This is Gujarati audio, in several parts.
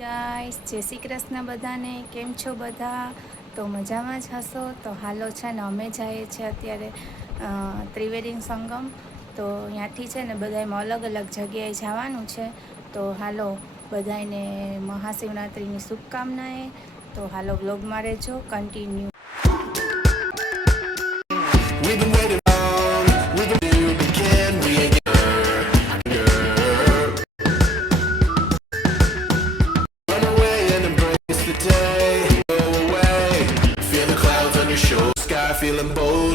ગાઈસ, જય શ્રી કૃષ્ણ બધાને. કેમ છો બધા? તો મજામાં જ હશો. તો હાલો છે ને અમે જઈએ છીએ અત્યારે ત્રિવેણી સંગમ. તો ત્યાંથી છે ને બધામાં અલગ અલગ જગ્યાએ જવાનું છે. તો હાલો બધાને મહાશિવરાત્રિની શુભકામનાએ. તો હાલો વ્લોગમાં રહેજો continue. Feeling bold.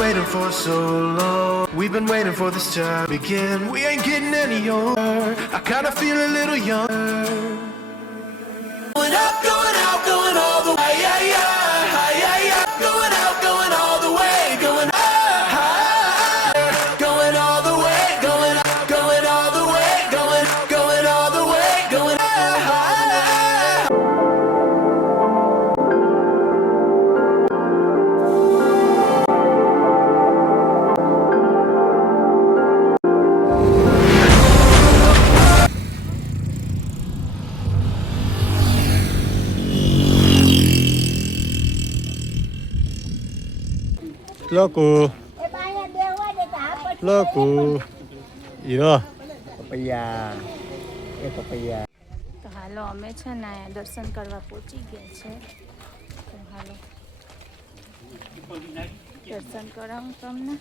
Waiting for so long. We've been waiting for this time to begin. We ain't getting any younger. I kinda feel a little younger. Going up, going out, going all the way. Yeah, yeah. Going out, going all the way. Going higher. Going all the way. Going up, going all the way. Going all the way. Going higher. Loco, loco, iro. પપૈયા એ પપૈયા તો હાલો અમે છે ને અહીંયા દર્શન કરવા પહોંચી ગયા છે. તો હાલો દર્શન કરાવું તમને.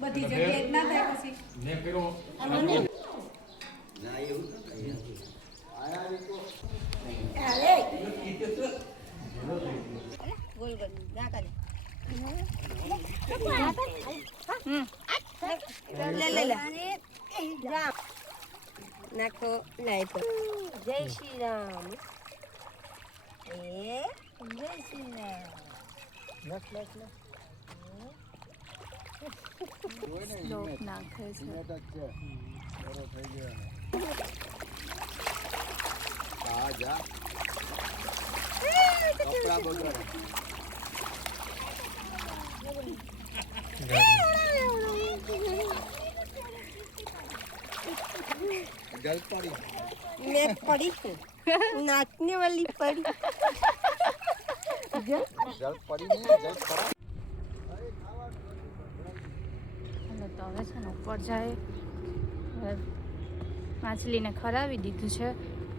બધી જગ્યાએ ના થાય પછી ગોલ ગોલ ના કરે લે લે લે નાખો લાઈટ. જય શ્રી રામ. જય શ્રી રામ. શ્લોક નાખે છે. मैं पड़ी नाचने वाली पड़ी તો હવે છે ને ઉપર જાય. હવે માછલીને ખરાવી દીધું છે.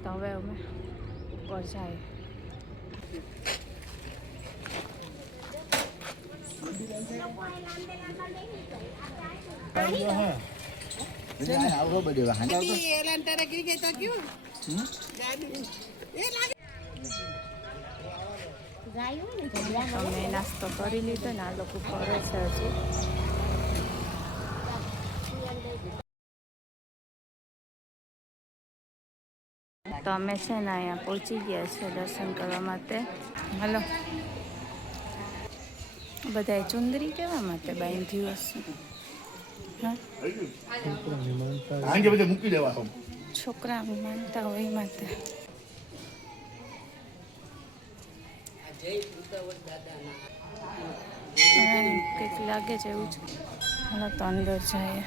તો હવે અમે ઉપર જાય. અમે નાસ્તો કરી લીધો ને આ લોકો કરે છે હજી. તો અમે છે ને અહીંયા પહોંચી ગયા છે દર્શન કરવા માટે. હાલો બધાએ ચુંદરી કેવા માટે બાંધ્યું હશે? હા આંગે બધે મૂકી દેવા છોકરા માનતા હોય માટે કંઈક લાગે છે એવું છે. હાલો તો અંદર જાય.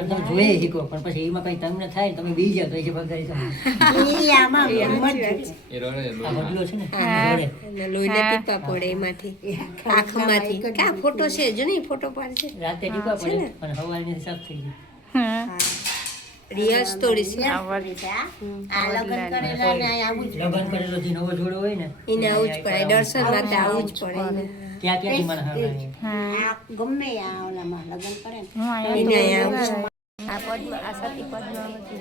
તમે જોઈએ શીખો પણ પછી એમાં કઈ તમને થાય તમે બી જાવ તો એ જવાબદારી તમારી. આ બદલો છે ને લોહીના ટીપા પડે એમાંથી આંખમાંથી ક્યાં ફોટો છે જો નહીં ફોટો પાડશે રાતે ટીપા પડે પણ હવાની સાફ થઈ હા રિયલ સ્ટોરી છે લગન કરેલો જે નવો જોડો હોય ને એને આવું જ પડે દર્શન માટે આવું જ પડે એને. ક્યાં ક્યાંથી મને હરાય. ગમે આ ઓલામાં લગ્ન કરે ને હું એને અહીંયા આવું જ. આ પદ્મ આ સતી પદ્માવતી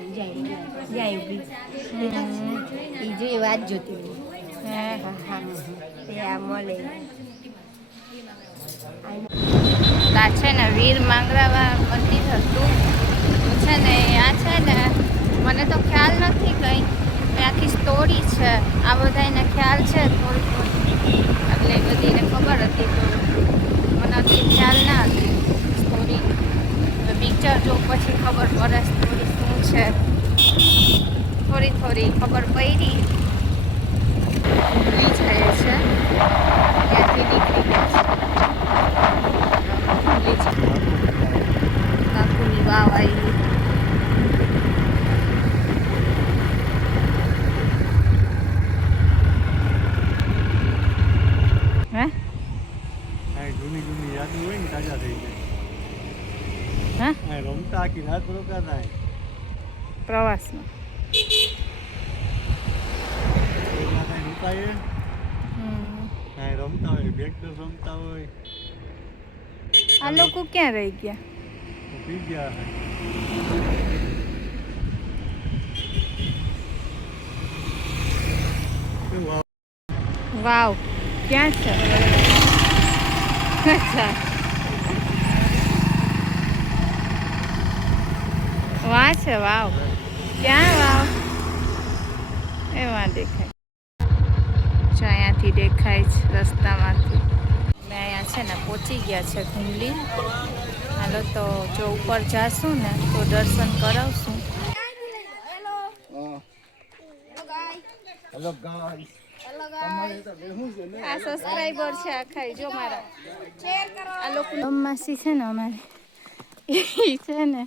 જાય ઉભી ઈ જો એ વાત જોતી હતી. હા તે આ મળે આ છે ને વીર માંગરાવા મંદિર હતું છે ને આ છે ને મને તો ખ્યાલ નથી કંઈ આખી સ્ટોરી છે આ બધાને ખ્યાલ છે થોડી થોડી એટલે બધીને ખબર હતી તો મને હજી ખ્યાલ ના હતી સ્ટોરી પિક્ચર જો પછી ખબર પડે સ્ટોરી શું છે થોડી થોડી ખબર પડી ભૂલી જાય છે ત્યાંથી નીકળી ગયા છે કાકુની વાવ આવી હે જૂની જૂની યાદો હોય ને તાજા થઈ હે જાય રમતા આખી રાત રોકા થાય પ્રવાસમાં રોકાય કાંઈ રમતા હોય બેગડર રમતા હોય આ લોકો ક્યાં રહી ગયા પી ગયા વાવ ક્યાં છે અચ્છા વાહ છે વાવ ક્યાં વાવ એમાં દેખાય જો અહીંયાથી દેખાય છે રસ્તામાંથી મેં અહીંયા છે ને પહોંચી ગયા છે ઘુમલી હાલો તો જો ઉપર જાશું ને તો દર્શન કરાવશું હેલો ગાઈસ આ સબસ્ક્રાઇબર છે આખા જો મારા આ લોકો માસી છે ને અમારી એ છે ને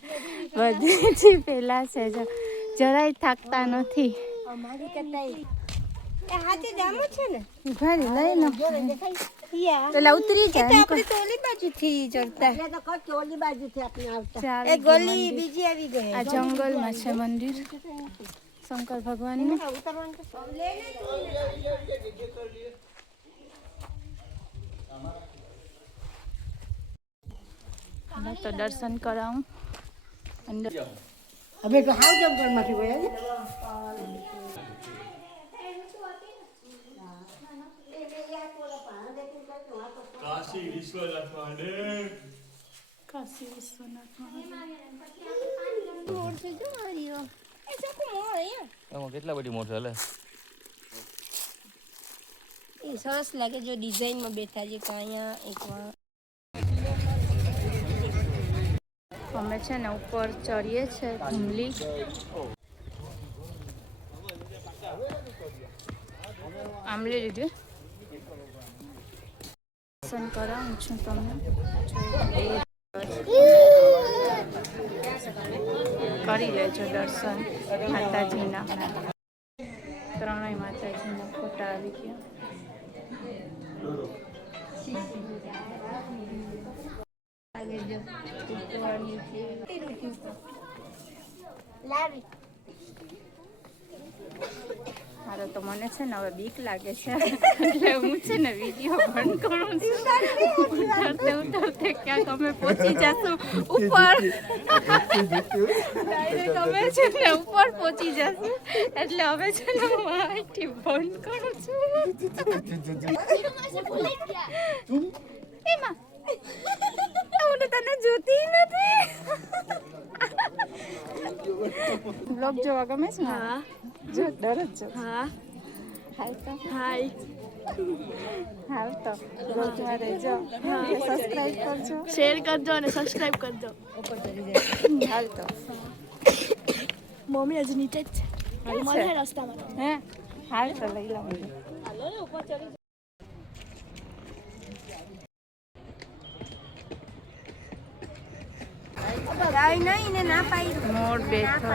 બધી પેલા છે જો જરાય થાકતા નથી અમારી કરતા એ હાથે જામો છે ને ઘરે લઈ લો યા પેલા ઉતરી જાય આપણે તો ઓલી બાજુથી ચડતા ઓલી બાજુથી આપણે આવતા એ ગલી બીજી આવી ગઈ આ જંગલમાં છે મંદિર શંકર ભગવાનનું તો દર્શન કરાવું અંદર હવે તો હાવ જંગલમાંથી ગયા કાશી વિશ્વનાથ મહાદેવ કાશી વિશ્વનાથ એમાં કેટલા બધી મોટર હાલે એ સરસ લાગે જો ડિઝાઇનમાં બેઠા છે કે અહીંયા એક અમે છે ને ઉપર ચડીએ છે ઘુમલી આંબલી લીધી દર્શન કરાવું છું તમને કરી લેજો દર્શન માતાજીના ત્રણેય માતાજીના ફોટા આવી ગયા મારો તો મને છે ને હવે બીક લાગે છે એટલે હું છે ને વિડીયો બંધ કરું છું. ઉતરતે ક્યાંક અમે પહોંચી જશું ઉપર. ડાયરેક્ટ અમે છે ને ઉપર પહોંચી જશું એટલે હવે છે ને હું અહીંથી બંધ કરું છું. એમાં હું તને જોતી નથી. બ્લોગ જોવા ગમે છે ને? હા. જો દરરોજ જો. હા. હાલ તો. હાય. હાલ તો. રોજમાં રહેજો. સબસ્ક્રાઇબ કરજો. શેર કરજો અને સબસ્ક્રાઇબ કરજો. હાલ તો. મમ્મી હજી નીચે જ છે. મળે રસ્તામાં. હે હાલ તો લઈ લો. નહીં ને ના પાડી મોર બેઠો.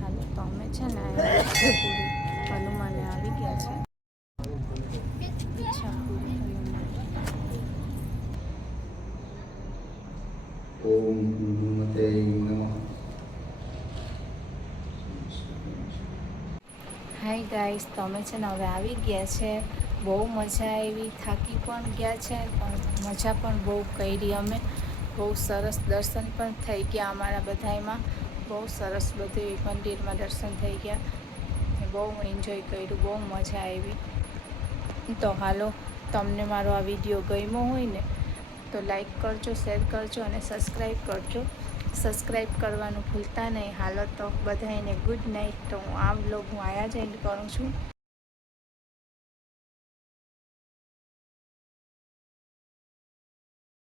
હાલો તો અમે છે ને હનુમાને આવી ગયા છે. ઈચ્છાપુરી હનુમાન. ઓમ ગુરુમતે નમઃ. હાય ગાઈસ, તો અમે છે ને હવે આવી ગયા છે. બહુ મજા આવી, થાકી પણ ગયા છે પણ મજા પણ બહુ કરી અમે. બહુ સરસ દર્શન પણ થઈ ગયા અમારા બધાયમાં. બહુ સરસ બધું મંદિરમાં દર્શન થઈ ગયા. બહુ એન્જોય કર્યું, બહુ મજા આવી. તો હાલો, તમને મારો આ વિડીયો ગમ્યો હોય ને તો લાઈક કરજો, શેર કરજો અને સબસ્ક્રાઈબ કરજો. સબસ્ક્રાઈબ કરવાનું ભૂલતા નહીં. હાલો તો બધાને ગુડ નાઇટ. તો હું આ વ્લોગ હું આયા જ એન્ડ કરું છું.